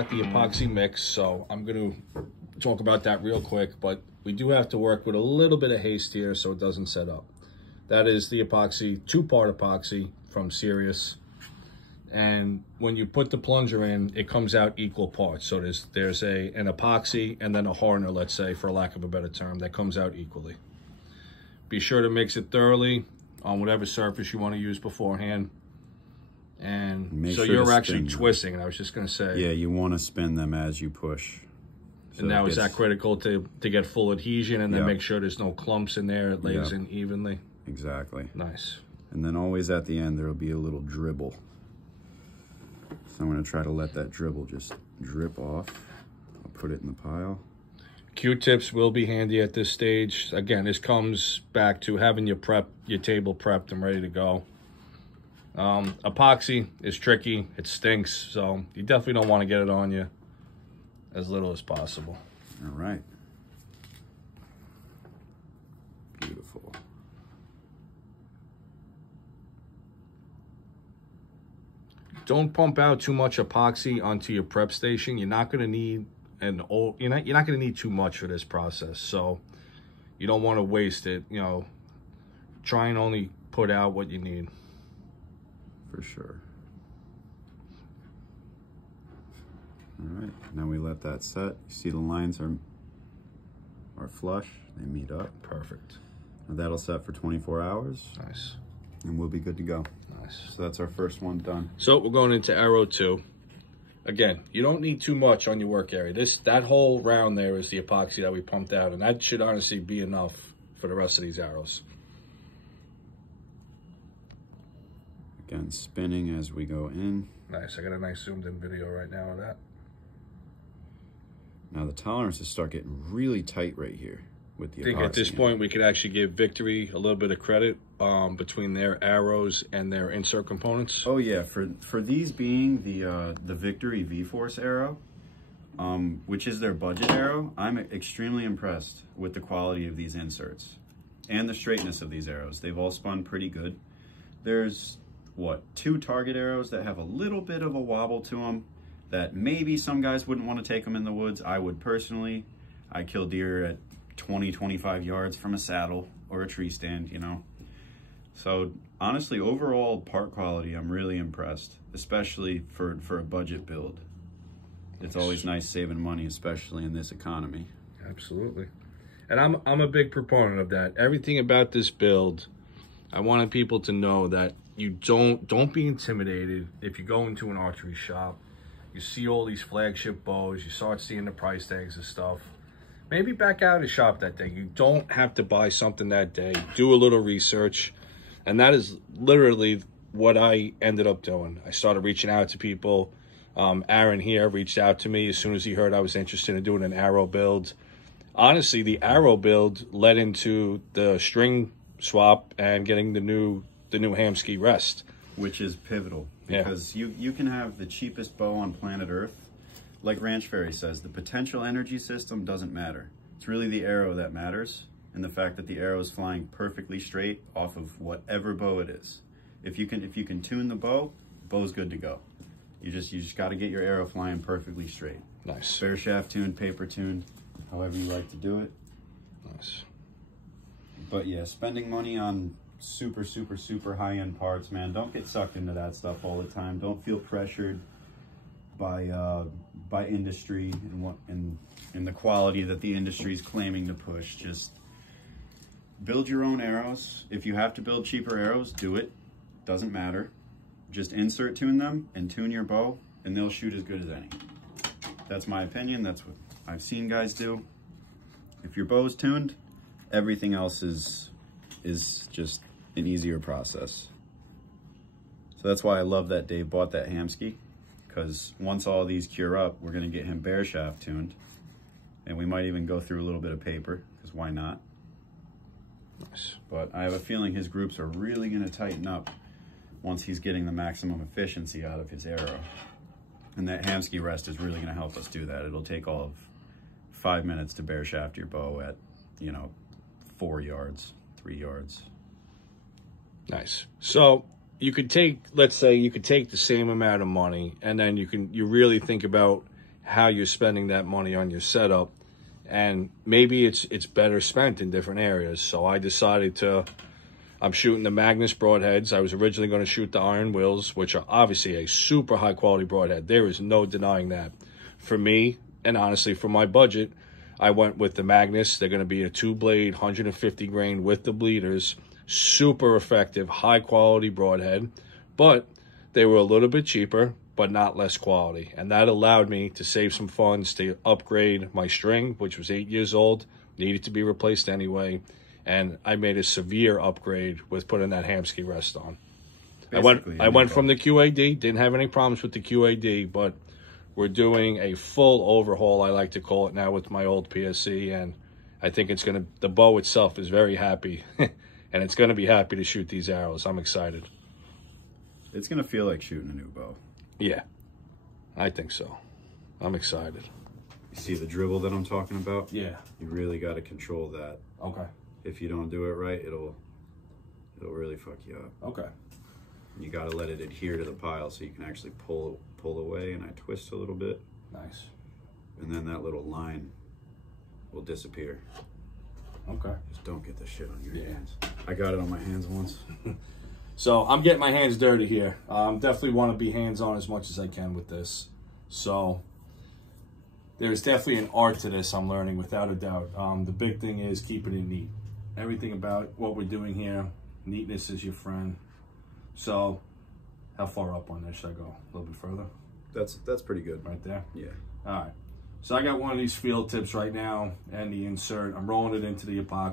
got the epoxy mix, so I'm going to talk about that real quick, but we do have to work with a little bit of haste here so it doesn't set up. That is the epoxy, 2-part epoxy from Sirius. And when you put the plunger in, it comes out equal parts. So there's an epoxy and then a hardener, let's say, for lack of a better term, that comes out equally. Be sure to mix it thoroughly on whatever surface you want to use beforehand. And Make so sure you're to actually spin twisting, and I was just going to say. Yeah, you want to spin them as you push. So and now is that critical to get full adhesion and then make sure there's no clumps in there, it lays in evenly? Exactly. Nice. And then always at the end, there'll be a little dribble. So I'm going to try to let that dribble just drip off. I'll put it in the pile. Q-tips will be handy at this stage. Again, this comes back to having your table prepped and ready to go. Epoxy is tricky. It stinks, so you definitely don't want to get it on you as little as possible. All right. Beautiful. Don't pump out too much epoxy onto your prep station. You're not going to need you're not going to need too much for this process, so you don't want to waste it. You know, try and only put out what you need. For sure. All right, now we let that set. You see the lines are flush, they meet up. Perfect. And that'll set for 24 hours. Nice. And we'll be good to go. Nice. So that's our first one done. So we're going into arrow 2. Again, you don't need too much on your work area. That whole round there is the epoxy that we pumped out, and that should honestly be enough for the rest of these arrows. Again, spinning as we go in. Nice. I got a nice zoomed in video right now of that. Now the tolerances start getting really tight right here with the epoxy. I think at this point we could actually give Victory a little bit of credit between their arrows and their insert components. Oh yeah, for these being the Victory V-Force arrow, which is their budget arrow, I'm extremely impressed with the quality of these inserts and the straightness of these arrows. They've all spun pretty good. There's, what, 2 target arrows that have a little bit of a wobble to them that maybe some guys wouldn't want to take them in the woods. I would personally. I kill deer at 20, 25 yards from a saddle or a tree stand, you know. So honestly, overall part quality, I'm really impressed, especially for a budget build. It's always nice saving money, especially in this economy. Absolutely. And I'm a big proponent of that. Everything about this build, I wanted people to know that you don't be intimidated if you go into an archery shop. You see all these flagship bows, you start seeing the price tags and stuff. Maybe back out of the shop that day. You don't have to buy something that day. Do a little research. And that is literally what I ended up doing. I started reaching out to people. Aaron here reached out to me as soon as he heard I was interested in doing an arrow build. Honestly, the arrow build led into the string swap and getting the new Hamski rest. Which is pivotal, because you can have the cheapest bow on planet Earth. Like Ranch Fairy says, the potential energy system doesn't matter. It's really the arrow that matters, and the fact that the arrow is flying perfectly straight off of whatever bow it is. If you can tune the bow's good to go. You just got to get your arrow flying perfectly straight. Nice. Bare shaft tuned, paper tuned, however you like to do it. Nice. But yeah, spending money on super high-end parts, man. Don't get sucked into that stuff all the time. Don't feel pressured by industry and the quality that the industry is claiming to push. Just build your own arrows. If you have to build cheaper arrows, do it. Doesn't matter. Just insert tune them and tune your bow, and they'll shoot as good as any. That's my opinion. That's what I've seen guys do. If your bow's tuned, everything else is just an easier process. So that's why I love that Dave bought that Hamski, because once all these cure up, we're going to get him bare shaft tuned, and we might even go through a little bit of paper, because why not? Nice. But I have a feeling his groups are really going to tighten up once he's getting the maximum efficiency out of his arrow. And that Hamski rest is really going to help us do that. It'll take all of 5 minutes to bare shaft your bow at, 4 yards, 3 yards. Nice. So you could take, let's say you could take the same amount of money, and then you really think about how you're spending that money on your setup, and maybe it's better spent in different areas. So I decided to, I'm shooting the Magnus broadheads. I was originally going to shoot the iron wills, which are obviously a super high quality broadhead. There is no denying that. For me, and honestly for my budget, I went with the Magnus. They're going to be a 2-blade, 150 grain with the bleeders. Super effective, high quality broadhead, but they were a little bit cheaper, but not less quality. And that allowed me to save some funds to upgrade my string, which was 8 years old, needed to be replaced anyway. And I made a severe upgrade with putting that Hamsky rest on. I went from the QAD, didn't have any problems with the QAD, but we're doing a full overhaul, I like to call it now, with my old PSC, and I think it's gonna, the bow itself is very happy, and it's gonna be happy to shoot these arrows. I'm excited. It's gonna feel like shooting a new bow. Yeah, I think so. I'm excited. You see the dribble that I'm talking about? Yeah. You really got to control that. Okay. If you don't do it right, it'll really fuck you up. Okay. You got to let it adhere to the pile so you can actually pull away, and I twist a little bit. Nice. And then that little line will disappear. Okay. Just don't get the shit on your hands. I got it on my hands once. So I'm getting my hands dirty here. Definitely want to be hands-on as much as I can with this. So there's definitely an art to this I'm learning, without a doubt. The big thing is keeping it neat. Everything about what we're doing here, neatness is your friend. So how far up on this should I go? A little bit further? That's pretty good. Right there? Yeah. All right. So I got one of these field tips right now and the insert. I'm rolling it into the epoxy.